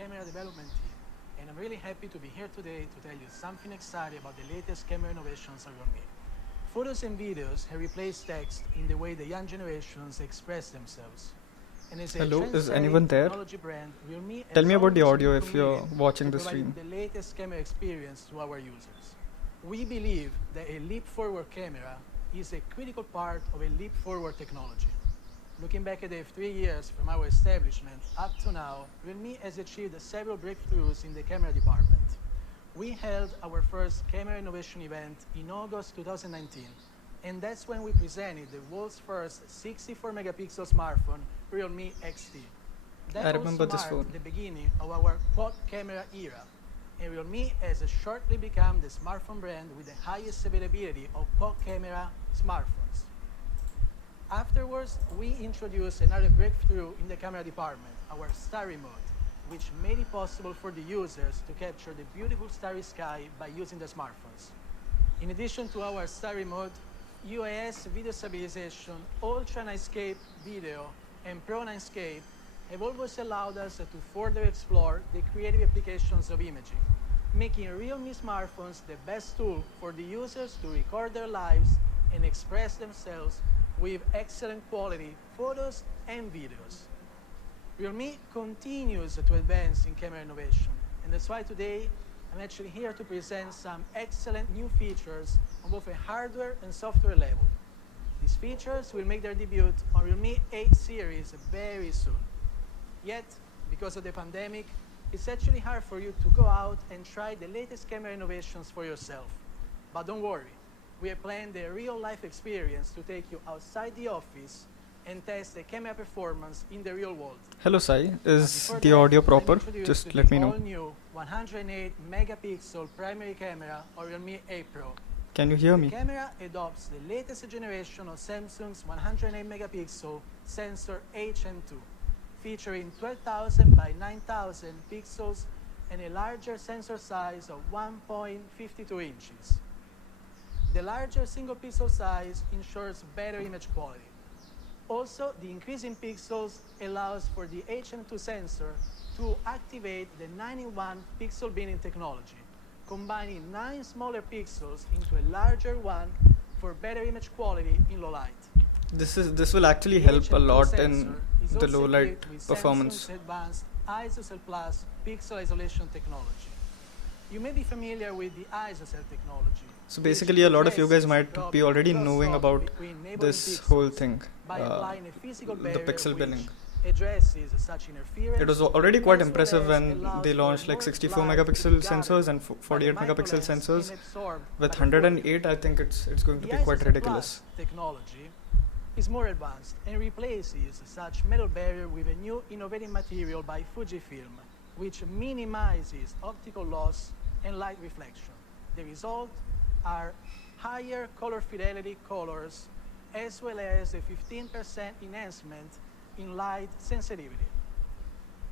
camera development team, and I'm really happy to be here today to tell you something exciting about the latest camera innovations at Realme. Photos and videos have replaced text in the way the young generations express themselves. And as a Hello, is trendsetting anyone there? technology brand, Realme Tell has me about the always audio been if you're committed watching to the providing stream. the latest camera experience to our users. We believe that a leap-forward camera is a critical part of a leap-forward technology. Looking back at the 3 years from our establishment up to now, Realme has achieved several breakthroughs in the camera department. We held our first camera innovation event in August 2019, and that's when we presented the world's first 64-megapixel smartphone, Realme XT. That I remember also this marked phone. the beginning of our quad camera era, and Realme has shortly become the smartphone brand with the highest availability of quad camera smartphones. Afterwards, we introduced another breakthrough in the camera department, our starry mode, which made it possible for the users to capture the beautiful starry sky by using their smartphones. In addition to our starry mode, UAS video stabilization, Ultra Nightscape video, and Pro Nightscape have always allowed us to further explore the creative applications of imaging, making Realme smartphones the best tool for the users to record their lives and express themselves with excellent quality photos and videos. Realme continues to advance in camera innovation, and that's why today I'm actually here to present some excellent new features on both a hardware and software level. These features will make their debut on Realme 8 series very soon. Yet, because of the pandemic, it's actually hard for you to go out and try the latest camera innovations for yourself. But don't worry, we have planned a real-life experience to take you outside the office and test the camera performance in the real world. Hello Sai, But is before the that, audio let me proper? introduce Just you let to me the know. all-new 108 megapixel primary camera of Realme 8 Pro. Can you hear The me? camera adopts the latest generation of Samsung's 108 megapixel sensor HM2, featuring 12,000 by 9,000 pixels and a larger sensor size of 1.52 inches. The larger single pixel size ensures better image quality. Also, the increase in pixels allows for the HM2 sensor to activate the 9-in-1 pixel binning technology, combining 9 smaller pixels into a larger one for better image quality in low light. This will actually The help a HM2 lot in sensor is the also low light equipped with performance. Samsung's advanced ISOCELL Plus pixel isolation technology. You may be familiar with the ISOCELL technology. So which basically a lot of you guys addresses might the be already problem knowing crosstalk about between neighboring this whole pixels thing, by applying a physical the barrier pixel which binning. addresses such interference. It was already quite as well impressive as when allows they for launched like more 64 light to be megapixel gathered sensors and by the 48 megapixel microlens sensors. and absorbed With by the photo. 108, I think it's going to The be quite ISOCELL ridiculous. Plus technology is more advanced and replaces such metal barrier with a new innovative material by Fujifilm, which minimizes optical loss and light reflection. The result are higher color fidelity colors, as well as a 15% enhancement in light sensitivity.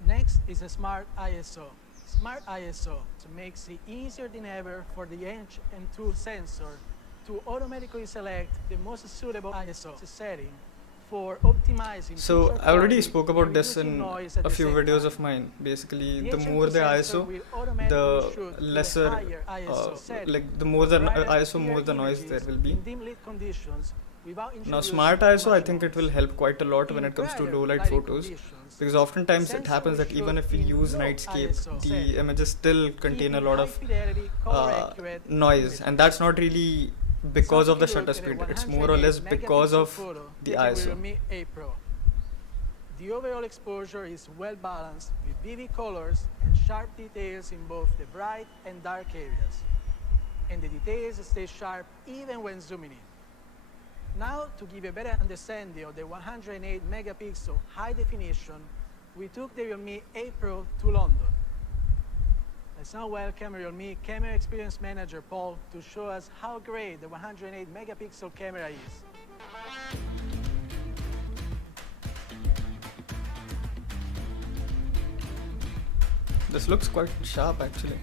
Next is a Smart ISO. Smart ISO makes it easier than ever for the HM2 sensor to automatically select the most suitable ISO setting for optimizing So picture I already quality spoke and about this reducing in noise at a the few same videos time. of mine. Basically, The the HM2 more the sensor ISO, will automatically the shoot to a lesser, higher ISO setting like the more the for brighter, ISO, more clear the noise there images will be. in dim lit conditions without Now introducing smart too ISO, I much think it will noise. help quite a lot when In it comes to brighter low light lighting photos, conditions, because the oftentimes it sensor happens will that even shoot if we in use low nightscape, ISO the setting, images still contain a keeping lot high of fidelity, color accurate noise, images. and that's not really because So of the if you shutter look at a speed. It's more or less 108 because megapixel of photo the taken with ISO. Realme 8 Pro. The overall exposure is well balanced with vivid colors and sharp details in both the bright and dark areas. And the details stay sharp even when zooming in. Now, to give you a better understanding of the 108 megapixel high definition, we took the Realme 8 Pro to London. Let's now welcome Realme Camera Experience Manager Paul to show us how great the 108 megapixel camera is. This looks quite sharp actually.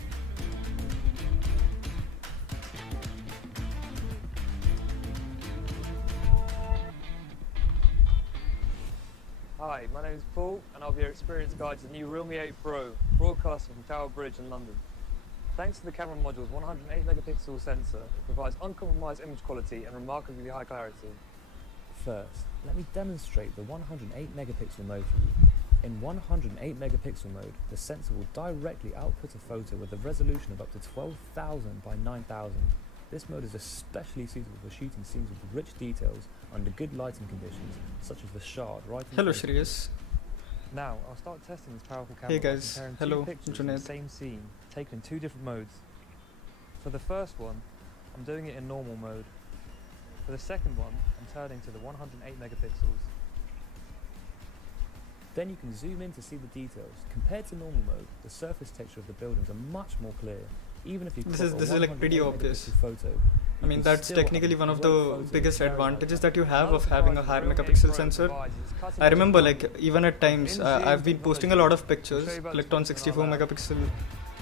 Hi, Hi, my name is Paul, and I'll be your experience guide to the new Realme 8 Pro, broadcasting from Tower Bridge in London. Thanks to the camera module's 108 megapixel sensor, it provides uncompromised image quality and remarkably high clarity. First, let me demonstrate the 108 megapixel mode for you. In 108 megapixel mode, the sensor will directly output a photo with a resolution of up to 12,000 by 9,000. This mode is especially suitable for shooting scenes with rich details under good lighting conditions, such as the shard right in Hello, front. Shreyas. Now, I'll start testing this powerful camera Hey by guys. comparing Hello, two pictures from the Junaid. same scene, taken in two different modes. For the first one, I'm doing it in normal mode. For the second one, I'm turning to the 108 megapixels. Then you can zoom in to see the details. Compared to normal mode, the surface texture of the buildings are much more clear. Even if you This crop is- a this is, like, pretty 108 obvious. megapixel photo, I mean, you that's still have technically a one of great the photo with biggest very high advantages clarity. that you have Another of having a surprise high the Realme 8 megapixel Pro sensor. provides is its cutting-edge I remember, technology. like, even at times, In-zoom I've been posting a lot of technology. pictures, I'll show you about clicked this on picture 64 now. megapixel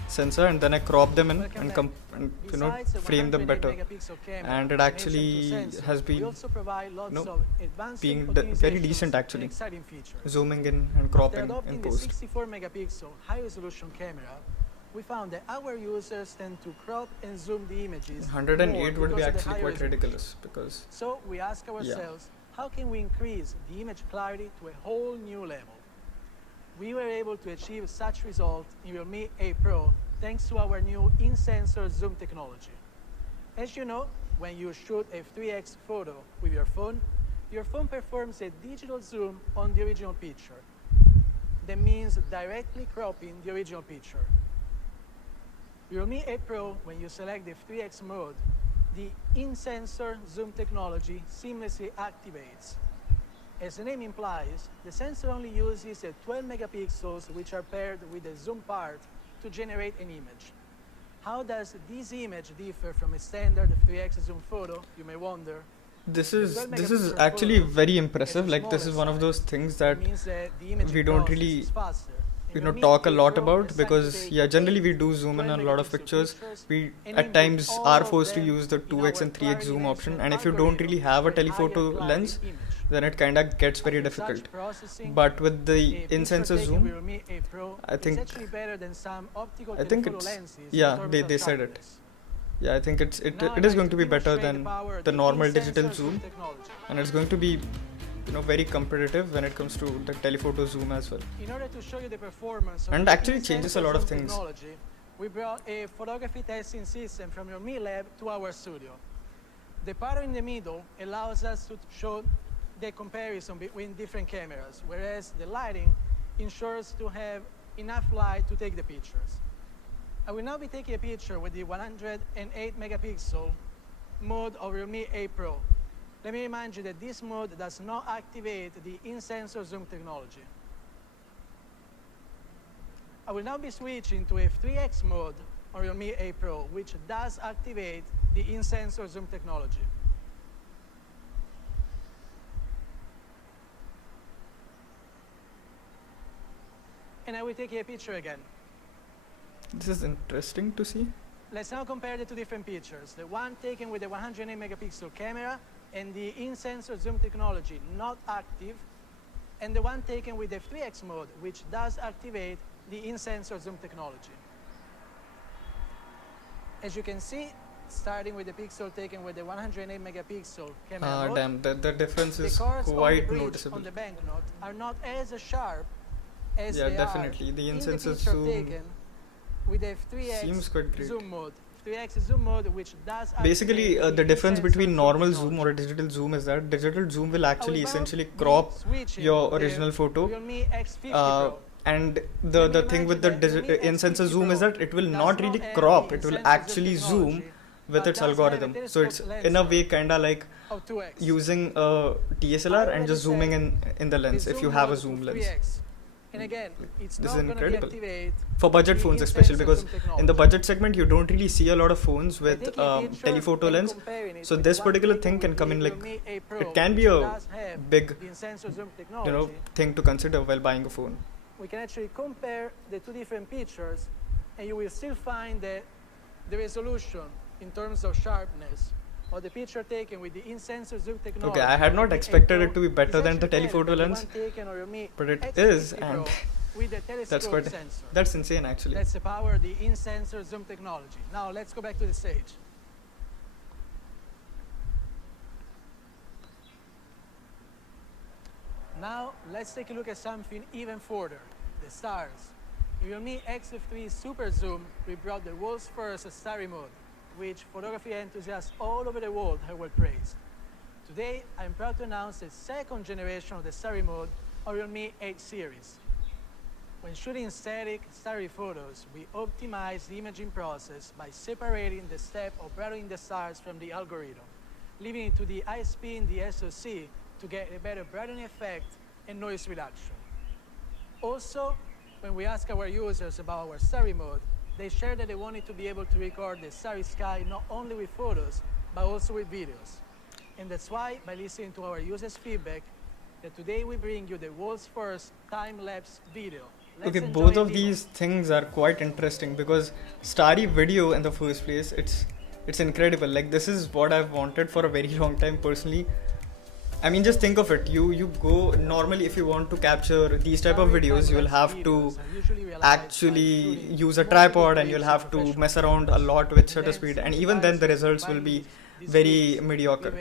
sensor, and then I crop them in Welcome and, back. and Besides the frame them 108 better. megapixel camera And it in addition actually to sensors, has we been, also provide lots know, of advanced being zoom very optimizations decent and actually. exciting features. Zooming in and After cropping adopting in the post. 64 megapixel high resolution camera, we found that our users tend to crop and zoom the images 108 more would be because of the actually higher quite resolution. ridiculous because So we ask ourselves, how can we increase the image clarity to a whole new level? We were able to achieve such result in Realme 8 Pro thanks to our new in-sensor zoom technology. As you know, when you shoot a 3x photo with your phone performs a digital zoom on the original picture. That means directly cropping the original picture. Realme 8 Pro, when you select the 3x mode, the in-sensor zoom technology seamlessly activates. As the name implies, the sensor only uses 12 megapixels which are paired with the zoom part to generate an image. How does this image differ from a standard 3x zoom photo, you may wonder? this The is 12 this is megapixel actually photo very has a impressive. Like, this is smaller one of those size. things That that means that the image we don't process really, is faster. And Realme talk a 8 lot Pro about, is designed to because take yeah, generally we 8 do zoom in 12 on a lot of megapixel pictures. pictures We and at input times all are of forced to them use the in 2x our and 3x clarity zoom option, enhancement and if you don't algorithm really have a for higher telephoto clarity lens, image. then it kind of gets very After such difficult. processing, But with the a picture in-sensor taken zoom, with Realme 8 Pro I is think actually better than some optical I think telephoto it's- lenses in yeah, terms they- of they said it. sharpness. yeah, I think it Now I'd is like going to be better demonstrate than power of the normal in-sensor digital zoom, technology. and it's going to be very competitive when it comes to the telephoto zoom as well. In order to show you the performance of And the actually changes a lot of in-sensor zoom things. technology, we brought a photography testing system from your Mi Lab to our studio. The pattern in the middle allows us to show the comparison between different cameras, whereas the lighting ensures to have enough light to take the pictures. I will now be taking a picture with the 108 megapixel mode of Realme 8 Pro. Let me remind you that this mode does not activate the in-sensor zoom technology. I will now be switching to a 3x mode on Realme 8 Pro, which does activate the in-sensor zoom technology. And I will take a picture again. This is interesting to see. Let's now compare the two different pictures. The one taken with the 108 megapixel camera and the in-sensor zoom technology not active, and the one taken with the 3x mode, which does activate the in-sensor zoom technology. As you can see, starting with the pixel taken with the 108 megapixel camera mode, Damn, the difference the is cars on the quite bridge noticeable. on the banknote are not as sharp as Yeah, they definitely. are The in in-sensor the picture zoom taken with the 3x seems quite great. zoom mode. 3x zoom mode, which does Basically, activate the difference in-sensor between zoom normal technology. zoom or a digital zoom is that digital zoom will actually I will now essentially be crop switching your the original photo. Realme X50 Uh, Pro. and Let me the thing with the remind you that Realme in-sensor X50 zoom is Pro that it will does not really have crop, the it will in-sensor zoom actually zoom technology, with but its does have a algorithm. So it's telescope in a lens way kinda like of 2x. using a DSLR and just zooming in the lens The if you zoom have a mode zoom to lens. 3x. And again, it's This not is going to incredible. deactivate For budget the phones especially, in-sensor because zoom in technology. the budget segment you don't really see a lot of phones By with taking a picture telephoto and lens. comparing it So with this one particular taken thing can with come the in like, Realme 8 Pro, it can be which a does have big the in-sensor zoom technology, thing to consider while buying a phone. we can actually compare the two different pictures, and you will still find that the resolution in terms of sharpness or the picture taken with the in-sensor zoom technology. Okay, I had not Realme expected 8 it to be Pro better is than the actually telephoto better than lens, the one taken on Realme but it X50 is, Pro and with the that's telescope quite, sensor. that's insane actually. That's the power of the in-sensor zoom technology. Now let's go back to the stage. Now let's take a look at something even further, the stars. In Realme X53 Super Zoom, we brought the world's first starry mode, which photography enthusiasts all over the world have well praised. Today, I'm proud to announce the second generation of the starry mode on Realme 8 series. When shooting static, starry photos, we optimize the imaging process by separating the step of brightening the stars from the algorithm, leaving it to the ISP in the SoC to get a better brightening effect and noise reduction. Also, when we ask our users about our starry mode, they share that they wanted to be able to record the starry sky not only with photos, but also with videos. And that's why, by listening to our users' feedback, that today we bring you the world's first time-lapse video. Let's Okay, enjoy both a of demo. these things are quite interesting because starry video in the first place, it's incredible. Like, this is what I've wanted for a very long time personally. I mean, just think of it. You go normally, if you want to capture these type of videos, you will have to actually use a tripod and you'll have to mess around a lot with shutter speed, and even then the results will be very mediocre.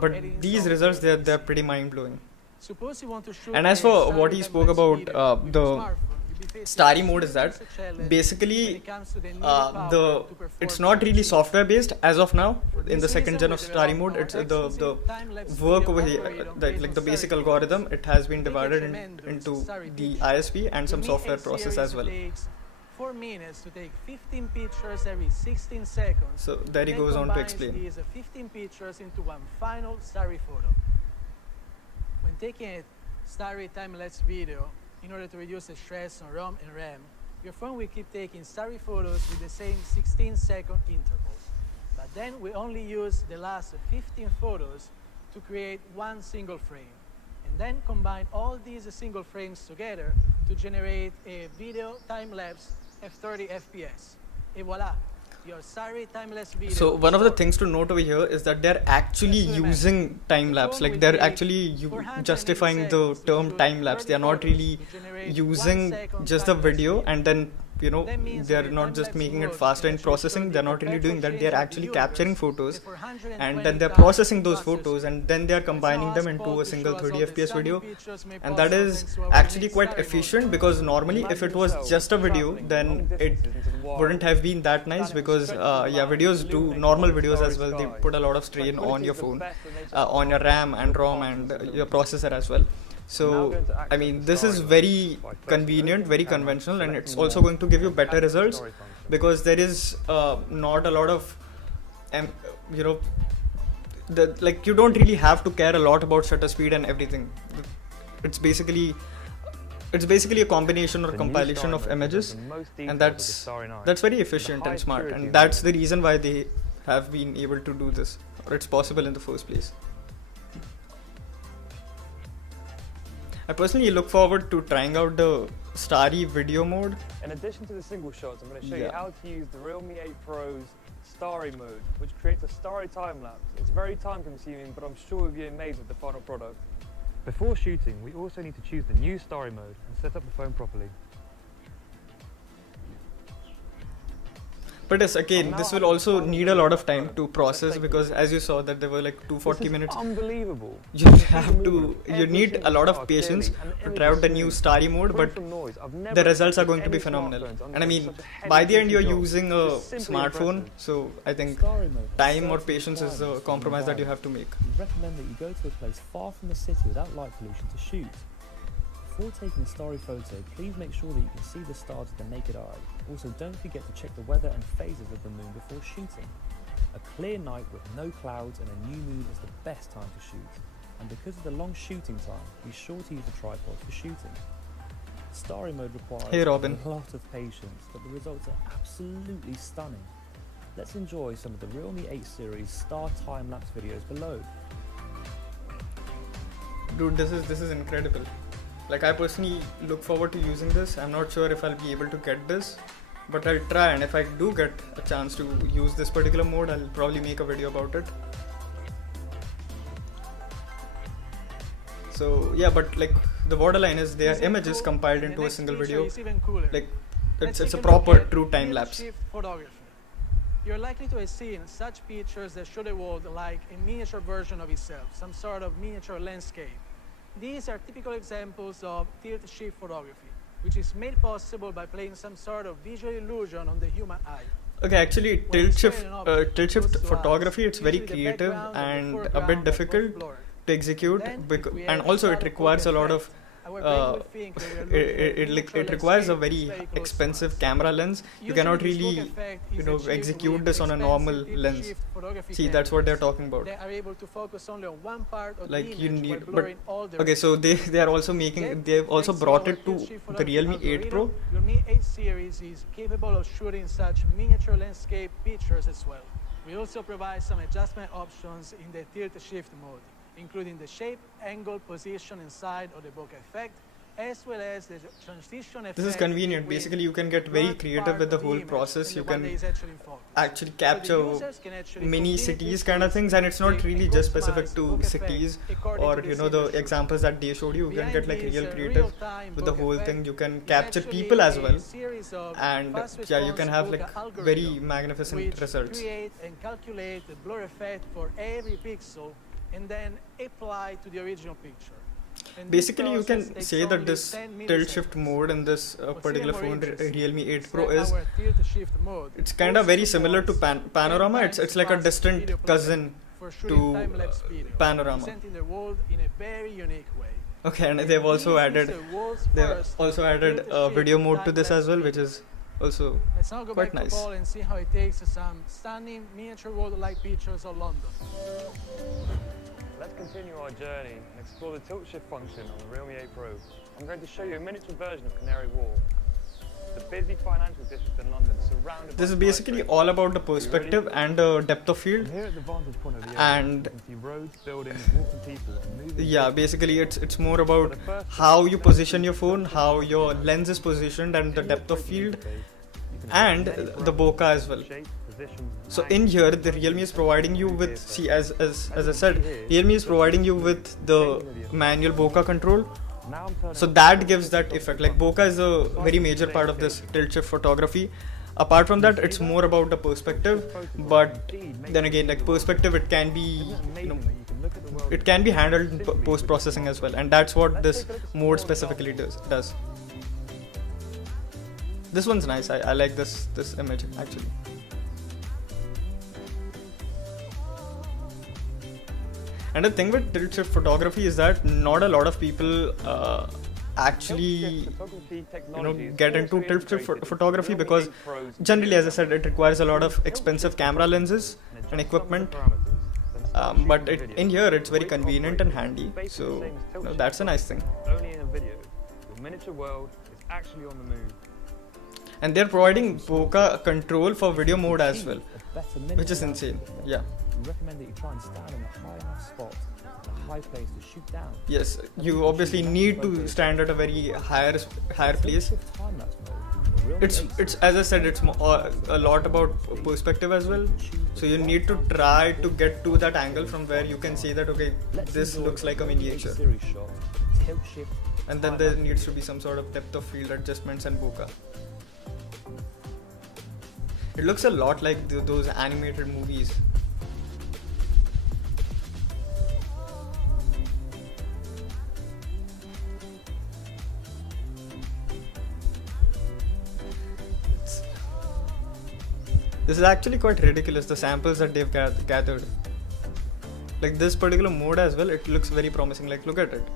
But these results, they're pretty mind-blowing. Suppose you want to shoot And as a for starry what he spoke time-lapse about, video with the your smartphone, you'll be facing starry a mode is that serious challenge when basically it comes to the needed power to perform it's not really 5G. software based as of now. For In the this second reason, gen of we starry developed mode, it's our the exclusive time-lapse work video over here, algorithm the, based like on the starry basic photos. algorithm. It has been To take a divided tremendous into starry the picture, ISP and some Realme software 8 process series as well. takes 4 minutes to take 15 pictures every 16 seconds. So there he Then goes on to combines explain. these 15 pictures into one final starry photo. When taking a starry time-lapse video, in order to reduce the stress on ROM and RAM, your phone will keep taking starry photos with the same 16-second interval. But then we only use the last 15 photos to create one single frame, and then combine all these single frames together to generate a video time-lapse at 30 FPS. Et voila, your starry time-lapse video. So one of the short. things to note over here is that they're actually Let's do the math. using time lapse. The phone Like will they're take actually 480 justifying the seconds to term shoot time lapse. 30 They are not photos really to generate 1 using second just the time-lapse video and then That means they're that not just time-lapse making it mode faster in can actually processing. show They're the not really perpetual doing that. change They're of the actually universe capturing photos at 420 and then they're times processing those faster photos speed. and then they're combining Let's them now into ask a Paul to single show us 30 all the FPS video. stunning pictures made And that possible is thanks to our actually unique quite starry mode. efficient because normally if Imagine it was yourself just a video, travelling then long it distances into the wild, wouldn't have been that nice standing on because stretches of yeah, land, videos do illuminated normal by the videos as starry well. They sky. put a lot of strain on Tranquility your is the phone, best that nature on your can RAM offer and with ROM partners and in your the processor as well. So going to I access mean the this is story very by pressing convenient, open very camera, conventional, and it's selecting also more, going to give you and better tap the results story function. because there is not a lot of you know like you don't really have to care a lot about shutter speed and everything. It's basically a combination or The new compilation Starry of Mode images, presents the most and details of the Starry Night. that's very The efficient and highest smart, purity and of that's the light. reason why they have been able to do this, or it's possible in the first place. I personally look forward to trying out the starry video mode. In addition to the single shots, I'm going to show you Yeah. how to use the Realme 8 Pro's Starry mode, which creates a starry time lapse. It's very time consuming, but I'm sure you'll be amazed with the final product. Before shooting, we also need to choose the new Starry mode and set up the phone properly. But yes, again, this will also need a lot of time to process because as you saw that there were like 240 minutes. Unbelievable. You have to, you need a lot of patience to try out the new starry mode, but the results are going to be phenomenal. And I mean, by the end you're using a smartphone, so I think Starry mode has time or certain patience is the requirements for compromise that you environment. have to make. We recommend that you go to a place far from the city without light pollution to shoot. Before taking a starry photo, please make sure that you can see the stars with the naked eye. Also, don't forget to check the weather and phases of the moon before shooting. A clear night with no clouds and a new moon is the best time to shoot. And because of the long shooting time, be sure to use a tripod for shooting. Starry mode requires Hey, Robin. a lot of patience, but the results are absolutely stunning. Let's enjoy some of the Realme 8 series star time-lapse videos below. Dude, this is incredible. Like I personally look forward to using this. I'm not sure if I'll be able to get this, but I'll try, and if I do get a chance to use this particular mode, I'll probably make a video about it. So yeah, but like the borderline is they are Isn't images cool? compiled The into a next single feature video. is even cooler. Like Let's it's a take look proper at true time tilt lapse. shift photography. You're likely to have seen such pictures that show the world like a miniature version of itself, some sort of miniature landscape. These are typical examples of tilt shift photography, which is made possible by playing some sort of visual illusion on the human eye. Okay, actually When showing an object tilt shift close to us, photography, it's very usually the creative background and the a bit foreground are both difficult blurred. to execute Then, if we and add also it shadow requires a bokeh lot of effect, our brain will think that we are looking at a miniature it requires a landscape very that's very close to expensive us. camera lens. You Usually cannot this really bokeh effect is achieved execute with this on a expensive normal tilt lens. shift photography See, that's what they're cameras talking about. that are able to focus only on one part of Like the you image need, while but blurring all the okay, rest. so they are also making Yet, they've also thanks to brought our it to tilt shift the photography Realme 8 Pro. algorithm, Realme 8 series is capable of shooting such miniature landscape pictures as well. We also provide some adjustment options in the tilt shift mode, including the shape, angle, position, and side of the bokeh effect, as well as the transition effect. This is convenient. between Basically, you can get the very blurred creative part with the of whole image process. and You the one can that is actually in focus. actually So the capture users can actually mini completely cities kind of choose things, and it's not the really just specific customized to bokeh cities effect according or to you the know the scene you're examples that they showed you. You can Behind get like this, real creative real-time with the bokeh whole effect thing. You can is capture actually people as a well, series of and fast yeah, you response can have bokeh like algorithm very magnificent which results. create and calculate the blur effect for every pixel and then apply to the original picture. And this Basically, you process can takes say that only this 10 tilt shift milliseconds. mode in this What's particular even more phone, interesting Realme 8 is Pro, that is our tilt shift mode it's kind of also very similar to supports Panorama. 10 It's times like a faster distant video playback cousin for shooting to time-lapse video, Panorama. presenting the world in a very unique way. Okay, and they've also added video mode to this as well, which is also Let's now go quite back nice. to Paul and see how it takes some stunning miniature world-like pictures of London. Let's continue our journey and explore the tilt shift function on the Realme 8 Pro. I'm going to show you a miniature version of Canary Wharf, the busy financial district in London, surrounded This by is basically skyscrapers. all about the perspective and the depth of field. Here at the vantage point of the And you can see roads, buildings, walking people, and moving yeah, vehicles. basically it's more about how you position your phone, how your lens is positioned, and the depth of field, and the bokeh as well. So in here, the Realme is providing you with, see, as I said, Realme is providing you with the manual bokeh control. So that gives that effect. Like bokeh is a very major part of this tilt shift photography. Apart from that, it's more about the perspective. But then again, like perspective, it can be, it can be handled in post processing as well, and that's what this mode specifically does. This one's nice. I like this image actually. And the thing with tilt shift photography is that not a lot of people actually get into tilt shift photography because generally, as I said, it requires a lot of expensive camera lenses and equipment. But in here, it's very convenient and handy. So that's a nice thing. Only in a video, your miniature world is actually on the move. And they're providing bokeh control for video mode as well, which is insane. Yeah. We recommend that you try and stand in a high enough spot, in a high place to shoot down. Yes, you obviously need to stand at a very higher place. It's as I said, it's a lot about perspective as well. So you need to try to get to that angle from where you can say that okay, this looks like a miniature. And then there needs to be some sort of depth of field adjustments and bokeh. It looks a lot like those animated movies. This is actually quite ridiculous, the samples that they've gathered. Like this particular mode as well, it looks very promising. Like look at it.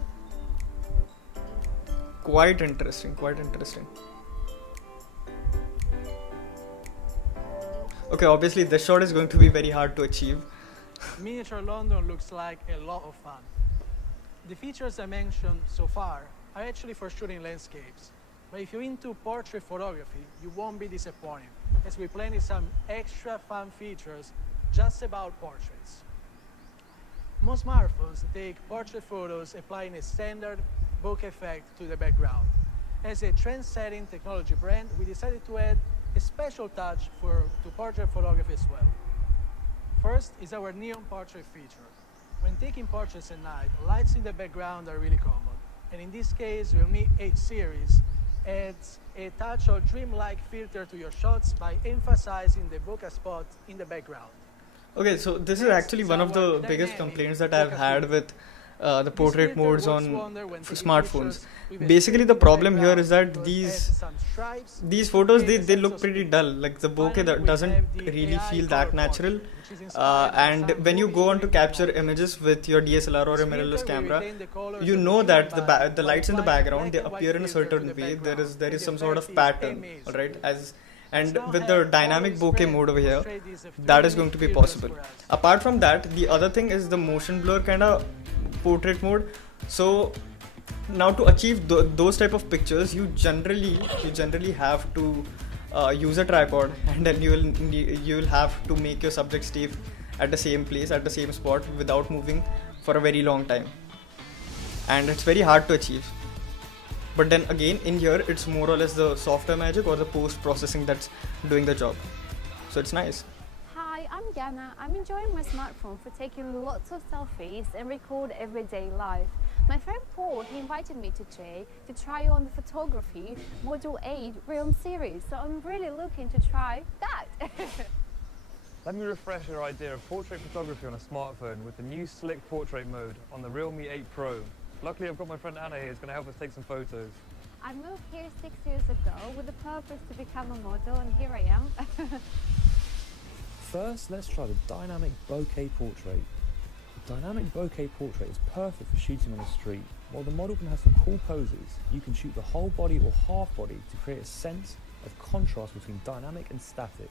Quite interesting, quite interesting. Okay, obviously this shot is going to be very hard to achieve. Miniature London looks like a lot of fun. The features I mentioned so far are actually for shooting landscapes. But if you're into portrait photography, you won't be disappointed, as we plan some extra fun features just about portraits. Most smartphones take portrait photos applying a standard bokeh effect to the background. As a trend-setting technology brand, we decided to add a special touch to portrait photography as well. First is our neon portrait feature. When taking portraits at night, lights in the background are really common. And in this case, Realme 8 series adds a touch of dreamlike filter to your shots by emphasizing the bokeh spot in the background. Okay, so this is Next actually is one of our the biggest dynamic complaints that I've bokeh had filter. with the This portrait filter modes works on wonder when taking smartphones. pictures with a Basically, straight the in problem here background is that because these it adds some stripes these photos and a they sense look of pretty speed. dull. Like the bokeh Finally, we doesn't have the really AI feel color that natural. portrait, which is inspired by And some when you go on to movie capture filming. images with your DSLR or a This mirrorless filter will camera, retain the colors you of know human that the body the while lights in the applying a background they black and white appear in a filter to certain the way. background, There and is the some sort effect of is pattern, amazing. all right? Let's And now with have the Paul dynamic bokeh Express mode over here, demonstrate these three that is going unique to be filters possible. for us. Apart from that, the other thing is the motion blur kind of portrait mode. So now to achieve those type of pictures, you generally have to use a tripod, and then you will have to make your subject stay at the same place, at the same spot, without moving for a very long time, and it's very hard to achieve. But then again, in here it's more or less the software magic or the post processing that's doing the job, so it's nice. Hi, I'm Yana. I'm enjoying my smartphone for taking lots of selfies and record everyday life. My friend Paul, he invited me today to try on the photography Module 8 Realme series, so I'm really looking to try that. Let me refresh your idea of portrait photography on a smartphone with the new slick portrait mode on the Realme 8 Pro. Luckily, I've got my friend Anna here who's going to help us take some photos. I moved here 6 years ago with the purpose to become a model, and here I am. First, let's try the dynamic bokeh portrait. The dynamic bokeh portrait is perfect for shooting on the street. While the model can have some cool poses, you can shoot the whole body or half body to create a sense of contrast between dynamic and static.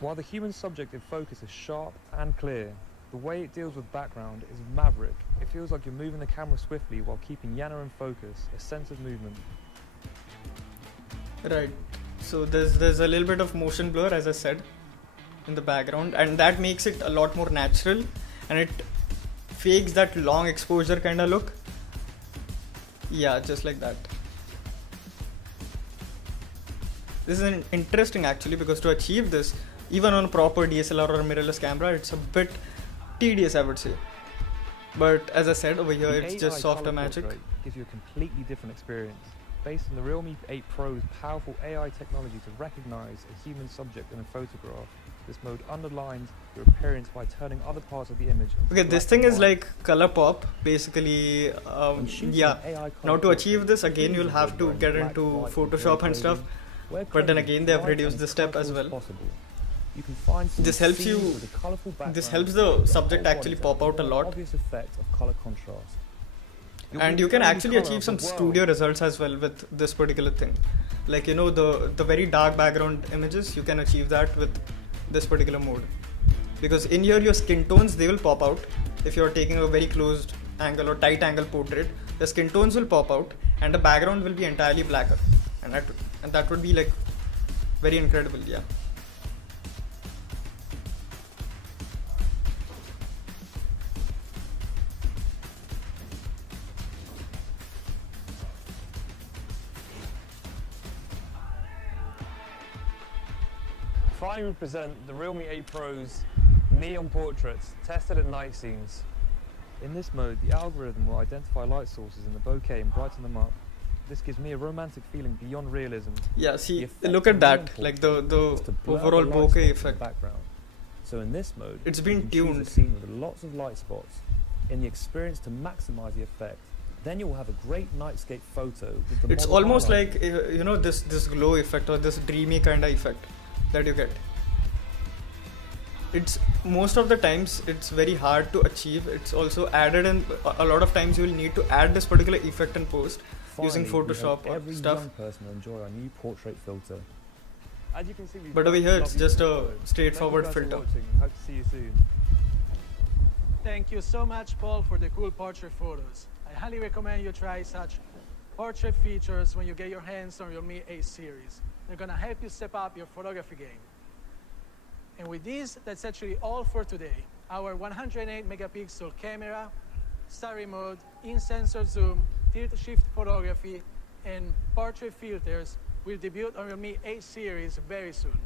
While the human subject in focus is sharp and clear, the way it deals with background is maverick. It feels like you're moving the camera swiftly while keeping Yana in focus, a sense of movement. Right. So there's a little bit of motion blur, as I said, in the background, and that makes it a lot more natural, and it fakes that long exposure kind of look. Yeah, just like that. This is interesting actually, because to achieve this, even on a proper DSLR or mirrorless camera, it's a bit tedious, I would say. But as I said, over here The it's AI just software colour magic. portrait gives you a completely different experience, based on the Realme 8 Pro's powerful AI technology to recognize a human subject in a photograph. This mode underlines your appearance by turning other parts of the image into Okay, this black thing and is white. like color pop, basically. When shooting Yeah. an AI Now colour to achieve portrait, this, again please you'll have avoid to wearing get black, into white, Photoshop grey and stuff. clothing. Wear But then clothing again, they have bright reduced and this step as colourful well. possible. You can find some This helps scenes you- with a colourful this background helps the where subject whole actually bodies pop have out a more lot. obvious effect of colour contrast. You'll And be you can the only actually colour achieve of some the world. studio results as well with this particular thing. Like, you know, the very dark background images, you can achieve that with this particular mode. Because in here your skin tones, they will pop out. If you're taking a very closed angle or tight angle portrait, the skin tones will pop out and the background will be entirely blacker. And that would be like very incredible, yeah. Finally, we present the Realme 8 Pro's neon portraits, tested at night scenes. In this mode, the algorithm will identify light sources in the bokeh and brighten them up. This gives me a romantic feeling beyond realism. Yeah, The see, effect look of at neon that, like portrait the is to blur the overall light bokeh spots in the effect. background. So in this mode, It's you been can choose tuned. a scene with lots of light spots in the experience to maximize the effect. Then you will have a great nightscape photo with the It's model almost highlighted. like you know, this glow effect or this dreamy kind of effect that you get. It's most of the times it's very hard to achieve. It's also added in a lot of times. You will need to add this particular effect in post using Finally, we Photoshop hope or every stuff. young person will enjoy our new portrait filter. As you can see, we've But got over here, some it's lovely just a photos. straightforward Thank you guys for filter. watching. Hope to see you soon. Thank you so much, Paul, for the cool portrait photos. I highly recommend you try such portrait features when you get your hands on your Mi 8 series. They're gonna help you step up your photography game. And with this, that's actually all for today. Our 108 megapixel camera, starry mode, in-sensor zoom, tilt shift photography, and portrait filters will debut on Realme 8 series very soon.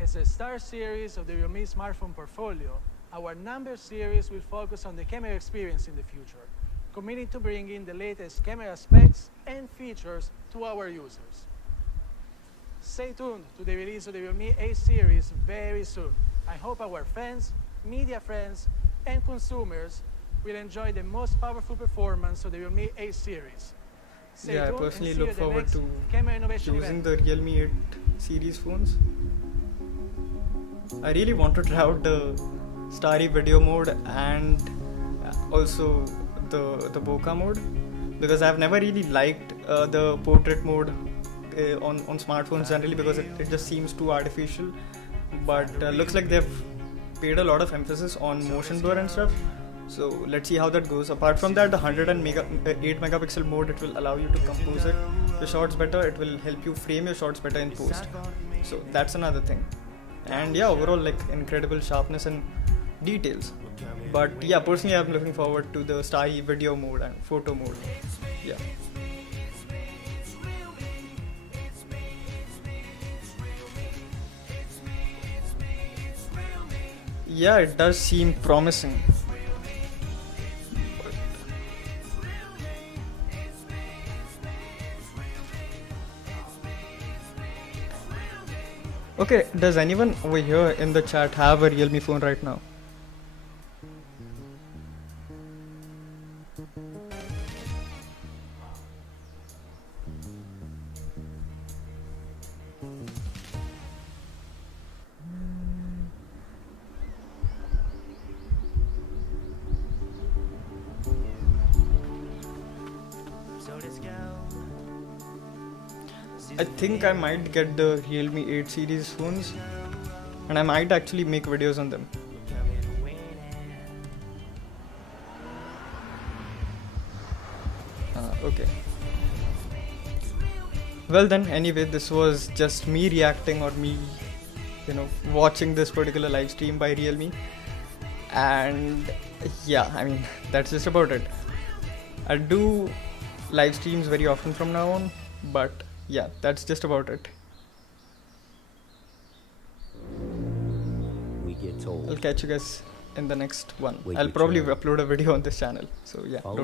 As a star series of the Realme smartphone portfolio, our number series will focus on the camera experience in the future, committing to bringing the latest camera specs and features to our users. Stay tuned to the release of the Realme 8 series very soon. I hope our fans, media friends, and consumers will enjoy the most powerful performance of the Realme 8 series. Stay Yeah, I tuned and personally see you look at the forward next to Camera Innovation using event. the Realme 8 series phones. I really want to try out the starry video mode and also the bokeh mode, because I've never really liked the portrait mode on smartphones generally, because it just seems too artificial. But looks like they've paid a lot of emphasis on motion blur and stuff. So let's see how that goes. Apart from that, the 108 megapixel mode, it will allow you to compose the shots better. It will help you frame your shots better in post. So that's another thing. And yeah, overall, like, incredible sharpness and details. But yeah, personally, I'm looking forward to the starry video mode and photo mode. Yeah. Yeah, it does seem promising. Okay, does anyone over here in the chat have a Realme phone right now? I think I might get the Realme 8 series phones, and I might actually make videos on them. Okay. Well then, anyway, this was just me reacting, or me, watching this particular live stream by Realme. And yeah, I mean, that's just about it. I'll do live streams very often from now on, but yeah, that's just about it. We get told. I'll catch you guys in the next one. Wait, I'll which probably one? upload a video on this channel. So yeah. Follow